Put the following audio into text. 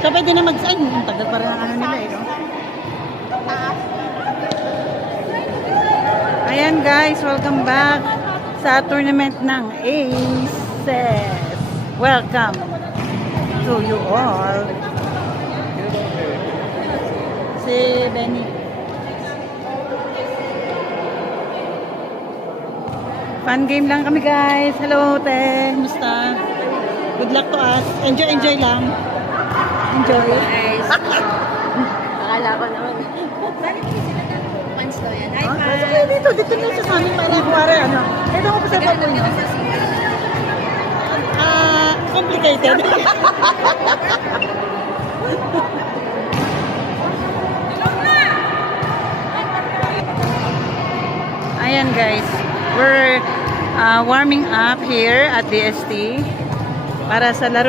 So, pwede na mag-sign. Ang tagal pa rin ang ano nila eh. No? Ayan guys, welcome back sa tournament ng Aces. Welcome to you all. Si Benny. Fun game lang kami guys. Hello te, musta? Good luck to us. Enjoy lang. Enjoy. Guys. Akala ko naman. Fans daw yan. Hi, fans. Dito nyo siya sa amin para kuwari ano. Ito mo pa sa Tagal papunin. na ako sa singer. Complicated. Ayan guys, we're warming up here at DST para sa laro